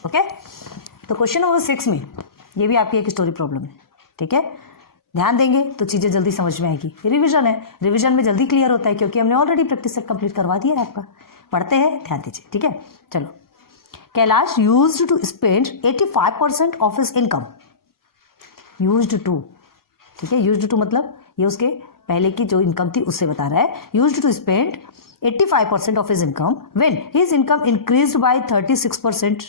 Okay, तो question number 6 में ये भी आपकी एक स्टोरी प्रॉब्लम है, ठीक है। ध्यान देंगे तो चीज़ें जल्दी समझ में आएगी। रिवीजन है, रिवीजन में जल्दी क्लियर होता है क्योंकि हमने ऑलरेडी प्रैक्टिस सेट कंप्लीट करवा दिया है आपका। पढ़ते हैं, ध्यान दीजिए, ठीक है। चलो, Kailash used to spend 85% of his income. Used to, ठीक है, यूज्ड टू मतलब ये उसके पहले की जो इनकम थी उससे बता रहा है। Used to spend 85% of his income when his income increased by 36%।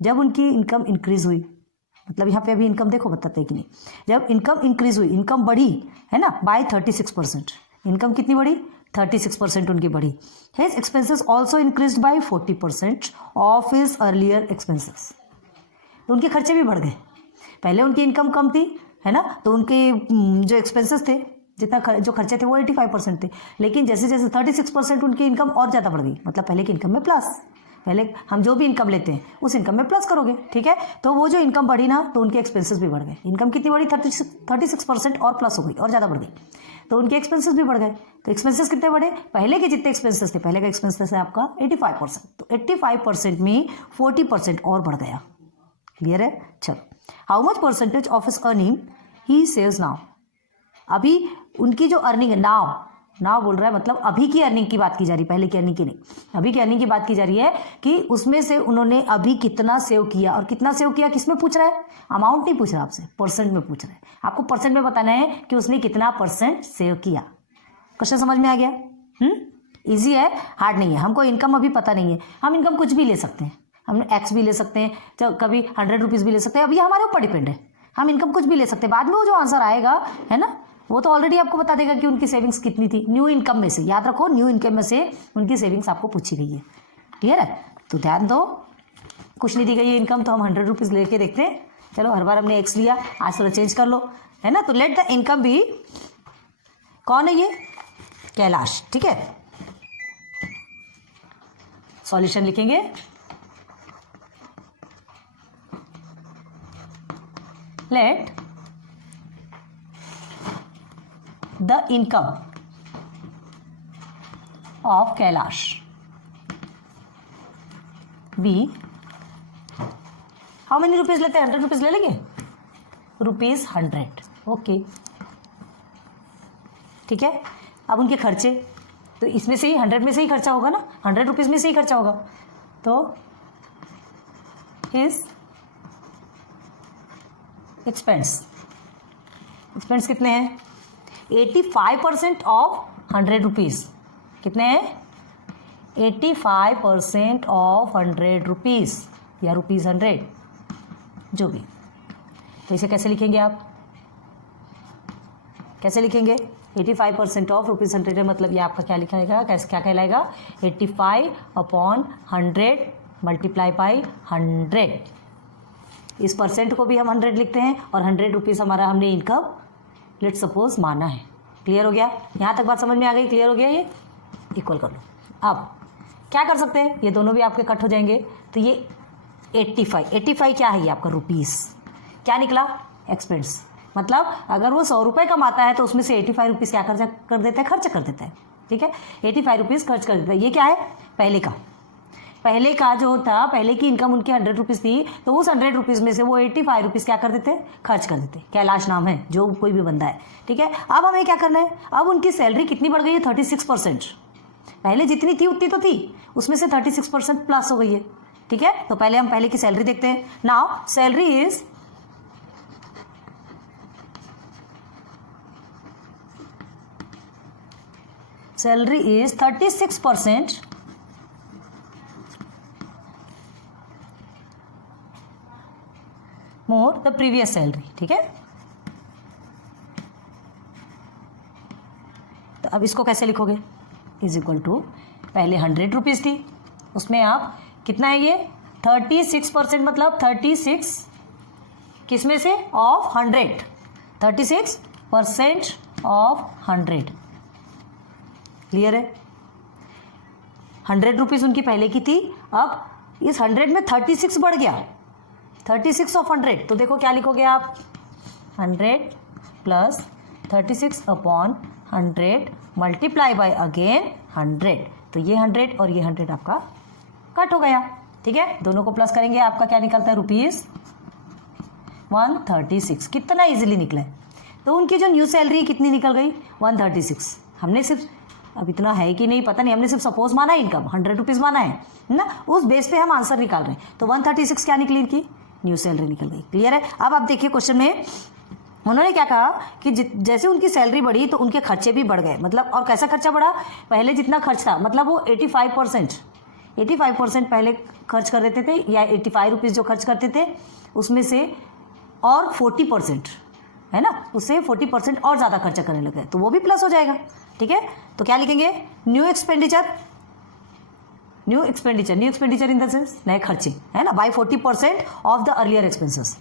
जब उनकी इनकम इंक्रीज हुई, मतलब यहाँ पे अभी इनकम देखो बताते हैं कि नहीं, जब इनकम इंक्रीज हुई, इनकम बढ़ी है ना, बाय 36%। इनकम कितनी बढ़ी? 36% उनकी बढ़ी। His expenses also increase by 40% of his earlier expenses. तो उनके खर्चे भी बढ़ गए। पहले उनकी इनकम कम थी है ना, तो उनके जो एक्सपेंसेस थे, जितना जो खर्चे थे वो 85% थे, लेकिन जैसे जैसे 36% उनकी इनकम और ज़्यादा बढ़ गई, मतलब पहले की इनकम में प्लस। पहले हम जो भी इनकम लेते हैं उस इनकम में प्लस करोगे, ठीक है। तो वो जो इनकम बढ़ी ना, तो उनके एक्सपेंसेस भी बढ़ गए। इनकम कितनी बढ़ी? 36% और प्लस हो गई, और ज़्यादा बढ़ गई, तो उनके एक्सपेंसेस भी बढ़ गए। तो एक्सपेंसेस कितने बढ़े? पहले के जितने एक्सपेंसेस थे, पहले का एक्सपेंसेस है आपका 85%, तो 85% में 40% और बढ़ गया। क्लियर है? चलो, how much percentage of his earning he saves now. अभी उनकी जो अर्निंग है, नाउ बोल रहा है, मतलब अभी की अर्निंग की बात की जा रही, पहले की अर्निंग की नहीं, अभी की अर्निंग की बात की जा रही है कि उसमें से उन्होंने अभी कितना सेव किया। और कितना सेव किया किस में पूछ रहा है? अमाउंट नहीं पूछ रहा आपसे, परसेंट में पूछ रहा है। आपको परसेंट में बताना है कि उसने कितना परसेंट सेव किया। क्वेश्चन समझ में आ गया? ईजी है, हार्ड नहीं है। हमको इनकम अभी पता नहीं है, हम इनकम कुछ भी ले सकते हैं, हम एक्स भी ले सकते हैं, तो कभी 100 रुपीज़ भी ले सकते हैं। अभी हमारे ऊपर डिपेंड है, हम इनकम कुछ भी ले सकते हैं। बाद में वो जो आंसर आएगा है ना, वो तो ऑलरेडी आपको बता देगा कि उनकी सेविंग्स कितनी थी। न्यू इनकम में से, याद रखो, न्यू इनकम में से उनकी सेविंग्स आपको पूछी गई है। क्लियर है? तो ध्यान दो, कुछ नहीं दी गई है इनकम, तो हम 100 रुपीज़ लेके देखते हैं। चलो, हर बार हमने एक्स लिया, आज थोड़ा चेंज कर लो, है ना। तो लेट द इनकम भी, कौन है ये? कैलाश, ठीक है। सॉल्यूशन लिखेंगे, late the income of Kailash be, how many rupees लेते हैं? 100 रुपीज़ ले लेंगे, ₹100, ओके, ठीक है। अब उनके खर्चे, तो इसमें से ही 100 में से ही खर्चा होगा ना, 100 रुपीज़ में से ही खर्चा होगा। तो हिज एक्सपेंस कितने हैं? 85% ऑफ 100 रुपीज़। कितने हैं? 85% ऑफ 100 रुपीज़ या ₹100, जो भी। तो इसे कैसे लिखेंगे आप? कैसे लिखेंगे? 85% ऑफ ₹100 है, मतलब ये आपका क्या लिखाएगा, कैसे क्या कहलाएगा? 85/100 मल्टीप्लाई बाई 100। इस परसेंट को भी हम 100 लिखते हैं, और 100 रुपीज़ हमारा हमने इनकम लेट सपोज माना है। क्लियर हो गया? यहाँ तक बात समझ में आ गई? क्लियर हो गया? ये इक्वल कर लो। अब क्या कर सकते हैं, ये दोनों भी आपके कट हो जाएंगे, तो ये 85 क्या है? ये आपका रुपीज़। क्या निकला? एक्सपेंस। मतलब अगर वो 100 रुपये कमाता है तो उसमें से 85 रुपीज़ क्या खर्च कर देता है? खर्च कर देता है, ठीक है। 85 रुपीज़ खर्च कर देता है। ये क्या है? पहले का जो था, पहले की इनकम उनकी 100 रुपीज़ थी, तो उस 100 रुपीज़ में से वो 85 रुपीज़ क्या कर देते? खर्च कर देते। कैलाश नाम है, जो कोई भी बंदा है, ठीक है। अब हमें क्या करना है? अब उनकी सैलरी कितनी बढ़ गई है? 36%। पहले जितनी थी उतनी तो थी, उसमें से 36% प्लस हो गई है, ठीक है। तो पहले हम पहले की सैलरी देखते हैं। Now salary is 36% more the previous salary, ठीक है। तो अब इसको कैसे लिखोगे? इज इक्वल टू, पहले 100 रुपीज़ थी, उसमें आप कितना है ये? 36%, मतलब 36 किस में से? Of 100, 36% of 100। क्लियर है? 100 रुपीज़ उनकी पहले की थी, अब इस 100 में 36 बढ़ गया, 36 ऑफ 100। तो देखो क्या लिखोगे आप? 100 प्लस 36/100 मल्टीप्लाई बाय अगेन 100। तो ये 100 और ये 100 आपका कट हो गया। ठीक है, दोनों को प्लस करेंगे, आपका क्या निकलता है ₹136। कितना इजीली निकला है। तो उनकी जो न्यू सैलरी कितनी निकल गई 136। हमने सिर्फ, अब इतना है कि नहीं पता नहीं, हमने सिर्फ सपोज माना है, इनकम ₹100 माना है ना, उस बेस पे हम आंसर निकाल रहे हैं। तो 136 क्या निकली इनकी न्यू सैलरी निकल गई। क्लियर है। अब आप देखिए क्वेश्चन में उन्होंने क्या कहा कि जैसे उनकी सैलरी बढ़ी तो उनके खर्चे भी बढ़ गए। मतलब और कैसा खर्चा बढ़ा, पहले जितना खर्च था मतलब वो 85% पहले खर्च कर देते थे, या ₹85 जो खर्च करते थे उसमें से और 40% है ना, उससे 40% और ज़्यादा खर्चा करने लगे, तो वो भी प्लस हो जाएगा। ठीक है, तो क्या लिखेंगे, new expenditure in the sense नए खर्चे, है ना, by 40% of the earlier expenses.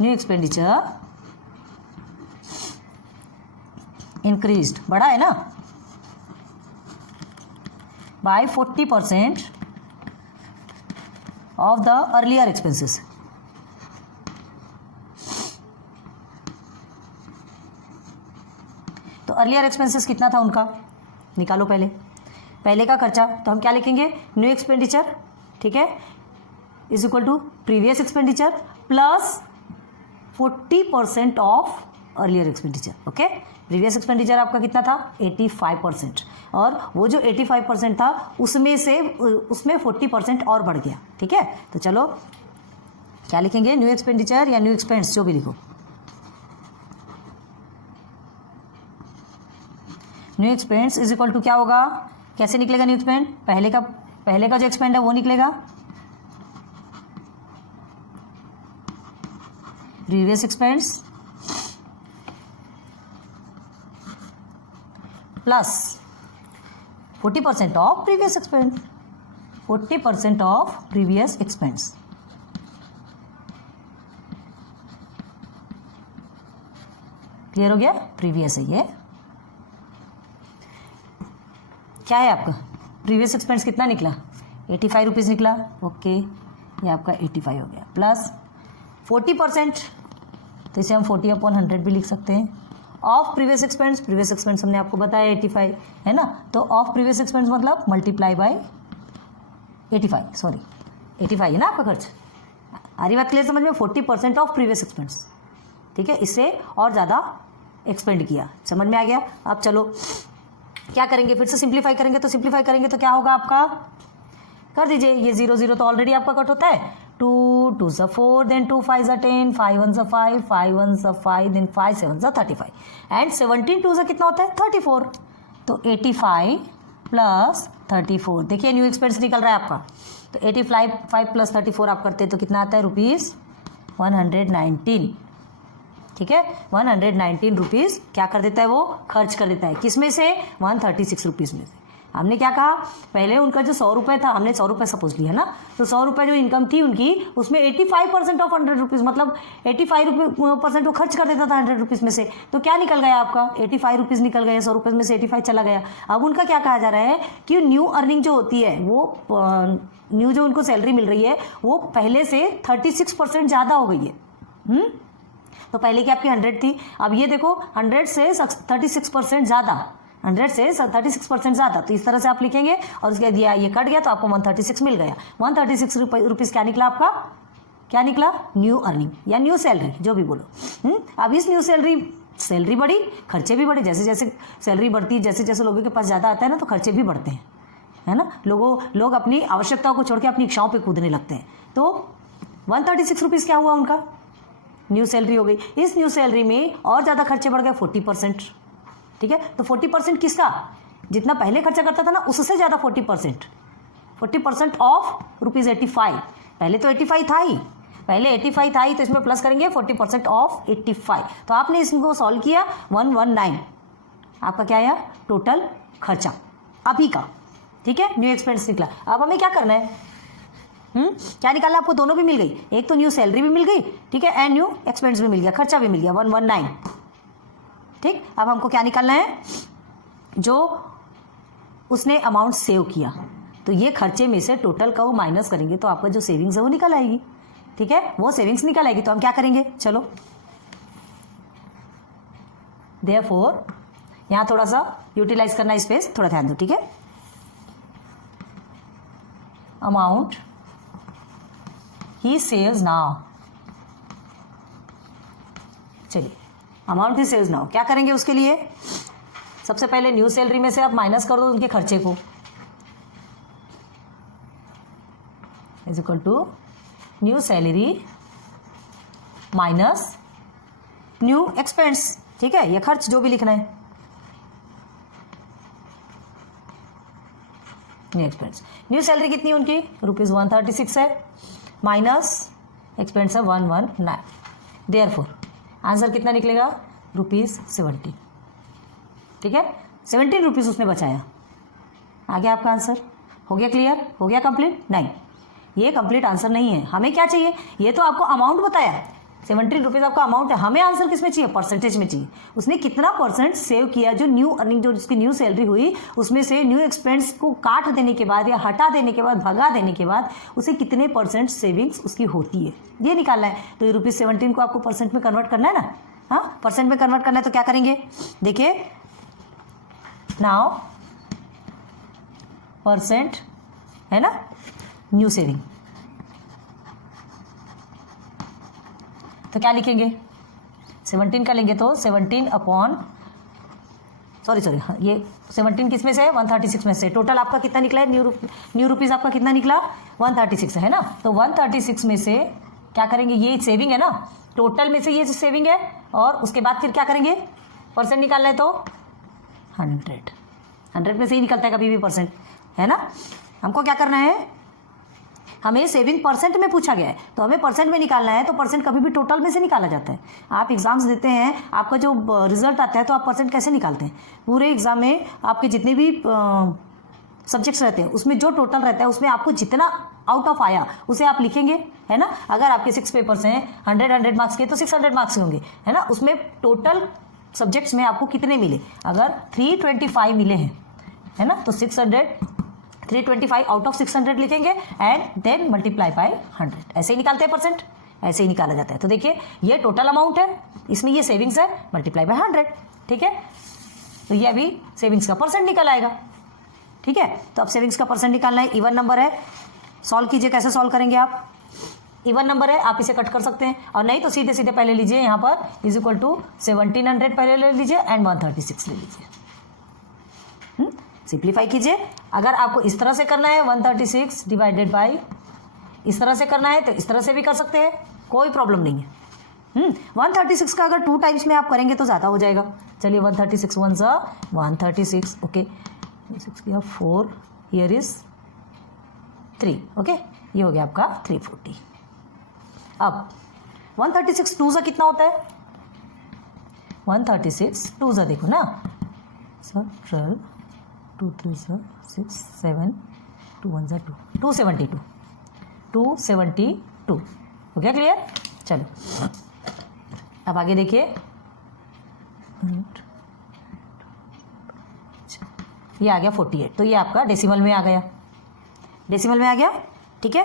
New expenditure increased, बढ़ा है ना, by 40% of the earlier expenses. तो अर्लियर एक्सपेंसेस कितना था उनका, निकालो पहले का खर्चा। तो हम क्या लिखेंगे, न्यू एक्सपेंडिचर, ठीक है, is equal to previous expenditure plus 40% of earlier expenditure. Okay, previous expenditure आपका कितना था 85%, और वो जो 85% था उसमें 40% और बढ़ गया। ठीक है, तो चलो क्या लिखेंगे, न्यू एक्सपेंडिचर या न्यू एक्सपेंस, जो भी लिखो, new expense is equal to क्या होगा, कैसे निकलेगा न्यू एक्सपेंड, पहले का जो एक्सपेंड है वो निकलेगा, previous expense plus 40% of previous expense, 40% of previous expense. Clear हो गया, प्रीवियस है ये, क्या है आपका प्रीवियस एक्सपेंस कितना निकला, ₹85 निकला। ओके, ये आपका 85 हो गया, प्लस 40%, तो इसे हम 40/100 भी लिख सकते हैं, ऑफ प्रीवियस एक्सपेंस हमने आपको बताया 85 है ना, तो ऑफ प्रीवियस एक्सपेंस मतलब मल्टीप्लाई बाय 85 है ना आपका खर्च। आ रही बात क्लियर समझ में, 40% ऑफ प्रीवियस एक्सपेंस। ठीक है, इससे और ज़्यादा एक्सपेंड किया, समझ में आ गया। अब चलो क्या करेंगे, फिर से सिंप्लीफाई करेंगे, तो क्या होगा आपका, कर दीजिए, ये 0 तो ऑलरेडी आपका कट होता है, 2 2s are 4, then 2 5s are 10, 5 1s are 5, 5 1s are 5, then 5 7s are 35, and 17 2s are कितना होता है 34। तो 85 प्लस 34, देखिए न्यू एक्सपेंस निकल रहा है आपका, तो 85 प्लस 34 आप करते हैं तो कितना आता है, ₹119। ठीक है, ₹119 क्या कर देता है, वो खर्च कर देता है, किस में से, ₹136 में से। हमने क्या कहा, पहले उनका जो ₹100 था, हमने ₹100 सपोज लिया ना, तो ₹100 जो इनकम थी उनकी, उसमें 85% ऑफ ₹100, मतलब 85% वो खर्च कर देता था ₹100 में से। तो क्या निकल गया आपका, ₹85 निकल गया, ₹100 में से 85 चला गया। अब उनका क्या कहा जा रहा है कि न्यू अर्निंग जो होती है, वो न्यू जो उनको सैलरी मिल रही है वो पहले से 36% ज़्यादा हो गई है। तो पहले की आपकी 100 थी, अब ये देखो 100 से 36% ज़्यादा, 100 से 36% ज़्यादा। तो इस तरह से आप लिखेंगे, और उसके बाद ये कट गया तो आपको 136 मिल गया। ₹136 क्या निकला आपका, क्या निकला, न्यू अर्निंग या न्यू सैलरी, जो भी बोलो। अब इस न्यू सैलरी बढ़ी, खर्चे भी बढ़े, जैसे जैसे सैलरी बढ़ती है, जैसे जैसे लोगों के पास ज़्यादा आता है ना, तो खर्चे भी बढ़ते हैं, है ना। लोग अपनी आवश्यकताओं को छोड़ के अपनी इच्छाओं पे कूदने लगते हैं। तो ₹136 क्या हुआ, उनका न्यू सैलरी हो गई। इस न्यू सैलरी में और ज़्यादा खर्चे बढ़ गए 40%। ठीक है, तो 40% किसका, जितना पहले खर्चा करता था ना उससे ज़्यादा 40% ऑफ ₹85। पहले तो 85 था ही, तो इसमें प्लस करेंगे 40% ऑफ 85। तो आपने इसको सॉल्व किया, 119 आपका क्या आया टोटल खर्चा अभी का। ठीक है, न्यू एक्सपेंस निकला। अब हमें क्या करना है, क्या निकालना, आपको दोनों भी मिल गई, एक तो न्यू सैलरी भी मिल गई, ठीक है, एंड न्यू एक्सपेंस भी मिल गया, खर्चा भी मिल गया 119। ठीक, अब हमको क्या निकालना है, जो उसने अमाउंट सेव किया, तो ये खर्चे में से टोटल का वो माइनस करेंगे तो आपका जो सेविंग्स है वो निकल आएगी। ठीक है, वो सेविंग्स निकल आएगी, तो हम क्या करेंगे, चलो देयरफॉर यहाँ थोड़ा सा यूटिलाइज करना स्पेस, थोड़ा ध्यान दो। ठीक है, अमाउंट ही सेव्स नाउ। चलिए, अमाउंट ही सेव्स नाउ क्या करेंगे उसके लिए? सबसे पहले न्यू सैलरी में से आप माइनस कर दो उनके खर्चे को, is equal to new salary minus new expense. ठीक है, ये खर्च जो भी लिखना है, न्यू एक्सपेंस। न्यू सैलरी कितनी है उनकी? ₹136 है, माइनस एक्सपेंस है 119। देयरफॉर आंसर कितना निकलेगा? ₹17। ठीक है, 17 रुपीज़ उसने बचाया। आ गया आपका आंसर? हो गया क्लियर? हो गया कंप्लीट? नहीं, ये कंप्लीट आंसर नहीं है। हमें क्या चाहिए? ये तो आपको अमाउंट बताया, 17 रुपीज़ आपका अमाउंट है। हमें आंसर किस में चाहिए? परसेंटेज में चाहिए। उसने कितना परसेंट सेव किया, जो न्यू अर्निंग, जो उसकी न्यू सैलरी हुई उसमें से न्यू एक्सपेंस को काट देने के बाद या हटा देने के बाद, भगा देने के बाद उसे कितने परसेंट सेविंग्स उसकी होती है, ये निकालना है। तो ये ₹17 को आपको परसेंट में कन्वर्ट करना है ना? हाँ, परसेंट में कन्वर्ट करना है तो क्या करेंगे? देखिए, नाउ परसेंट है ना, न्यू सेविंग, तो क्या लिखेंगे? 17 का लेंगे तो 17 अपॉन सॉरी ये 17 किस में से है? 136 में से। टोटल आपका कितना निकला है? न्यू रुपीज़ आपका कितना निकला? 136 है ना? तो 136 में से क्या करेंगे? ये सेविंग है ना, टोटल में से ये सेविंग है, और उसके बाद फिर क्या करेंगे? परसेंट निकालना है तो 100 में से ही निकलता है कभी भी परसेंट, है ना? हमको क्या करना है? हमें सेविंग परसेंट में पूछा गया है तो हमें परसेंट में निकालना है। तो परसेंट कभी भी टोटल में से निकाला जाता है। आप एग्जाम्स देते हैं, आपका जो रिजल्ट आता है तो आप परसेंट कैसे निकालते हैं? पूरे एग्जाम में आपके जितने भी सब्जेक्ट्स रहते हैं उसमें जो टोटल रहता है उसमें आपको जितना आउट ऑफ आया उसे आप लिखेंगे, है ना? अगर आपके 6 पेपर्स हैं 100 मार्क्स के तो 600 मार्क्स होंगे, है ना? उसमें टोटल सब्जेक्ट्स में आपको कितने मिले? अगर 325 मिले हैं, है ना, तो 325 आउट ऑफ 600 लिखेंगे एंड देन मल्टीप्लाई बाय 100। ऐसे ही निकालते हैं परसेंट, ऐसे ही निकाला जाता है। तो देखिए, ये टोटल अमाउंट है, इसमें ये सेविंग्स है, मल्टीप्लाई बाय 100। ठीक है, तो ये अभी सेविंग्स का परसेंट निकल आएगा। ठीक है, तो अब सेविंग्स का परसेंट निकालना है। इवन नंबर है, सॉल्व कीजिए। कैसे सॉल्व करेंगे आप? इवन नंबर है, आप इसे कट कर सकते हैं, और नहीं तो सीधे सीधे पहले लीजिए, यहाँ पर इज इक्वल टू 1700 पहले ले लीजिए एंड 136 ले लीजिए। सिंप्लीफाई कीजिए। अगर आपको इस तरह से करना है 136 डिवाइडेड बाई, इस तरह से करना है तो इस तरह से भी कर सकते हैं, कोई प्रॉब्लम नहीं है। 136 का अगर 2 टाइम्स में आप करेंगे तो ज़्यादा हो जाएगा। चलिए 136 1 सा 136, ओके, 6 किया 4, हियर इज 3, ओके, ये हो गया आपका 340। अब 136 2 सा कितना होता है? 136 2 सा देखो ना सर, 12 2 3 6 7 2 1 2, 272, 272 हो गया क्लियर? चलो अब आगे देखिए, ये आ गया 48, तो ये आपका डेसिमल में आ गया, डेसिमल में आ गया। ठीक है,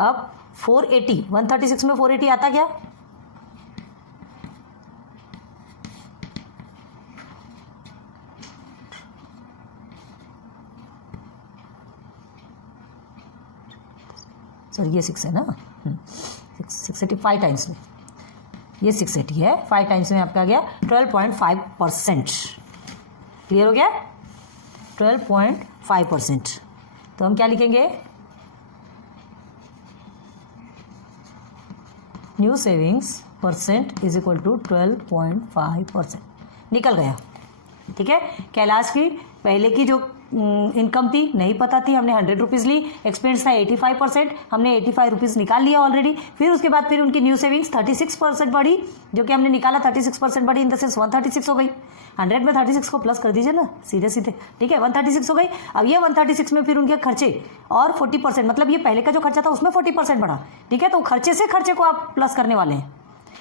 अब 480, 136 में 480 आता क्या? सॉरी ये 6 है ना, 680 5 टाइम्स में, ये 680 है, 5 टाइम्स में आपका आ गया 12.5%। क्लियर हो गया? 12.5%। तो हम क्या लिखेंगे? New savings percent is equal to 12.5%। निकल गया। ठीक है, कैलाश की पहले की जो इनकम थी नहीं पता थी, हमने 100 रुपीज़ ली, एक्सपेंस था 85%, हमने 85 रुपीज़ निकाल लिया ऑलरेडी। फिर उसके बाद फिर उनकी न्यू सेविंग्स 36% बढ़ी, जो कि हमने निकाला 36% बढ़ी, इन द सेंस 136 हो गई। 100 में 36 को प्लस कर दीजिए ना सीधे सीधे, ठीक है, 136 हो गई। अब ये 136 में फिर उनके खर्चे और 40%, मतलब ये पहले का जो खर्चा था उसमें 40% बढ़ा। ठीक है, तो खर्चे से खर्चे को आप प्लस करने वाले हैं,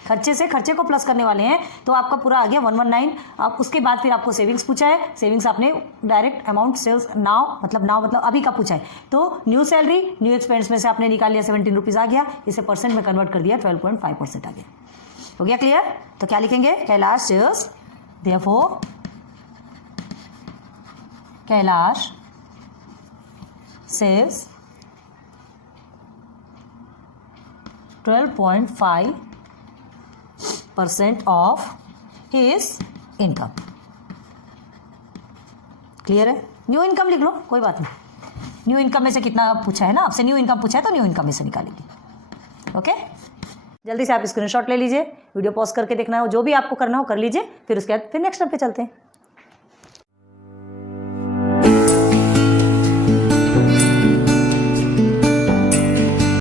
खर्चे से खर्चे को प्लस करने वाले हैं, तो आपका पूरा आ गया 119। अब उसके बाद फिर आपको सेविंग्स पूछा है, सेविंग्स आपने डायरेक्ट अमाउंट सेव्स नाउ मतलब अभी का पूछा है, तो न्यू सैलरी न्यू एक्सपेंस में से आपने निकाल लिया 17 रुपीज़ आ गया, इसे परसेंट में कन्वर्ट कर दिया 12.5% आ गया। हो गया क्लियर? तो क्या लिखेंगे? Kailash saves, therefore Kailash saves 12.5% of his income. Clear है? न्यू इनकम लिख लो, कोई बात नहीं। न्यू इनकम में से कितना पूछा है ना आपसे, न्यू इनकम पूछा है तो न्यू इनकम में से निकालेंगे। ओके, जल्दी से आप स्क्रीनशॉट ले लीजिए, वीडियो पॉज करके देखना हो, जो भी आपको करना हो कर लीजिए, फिर उसके बाद फिर नेक्स्ट स्टेप पे चलते हैं।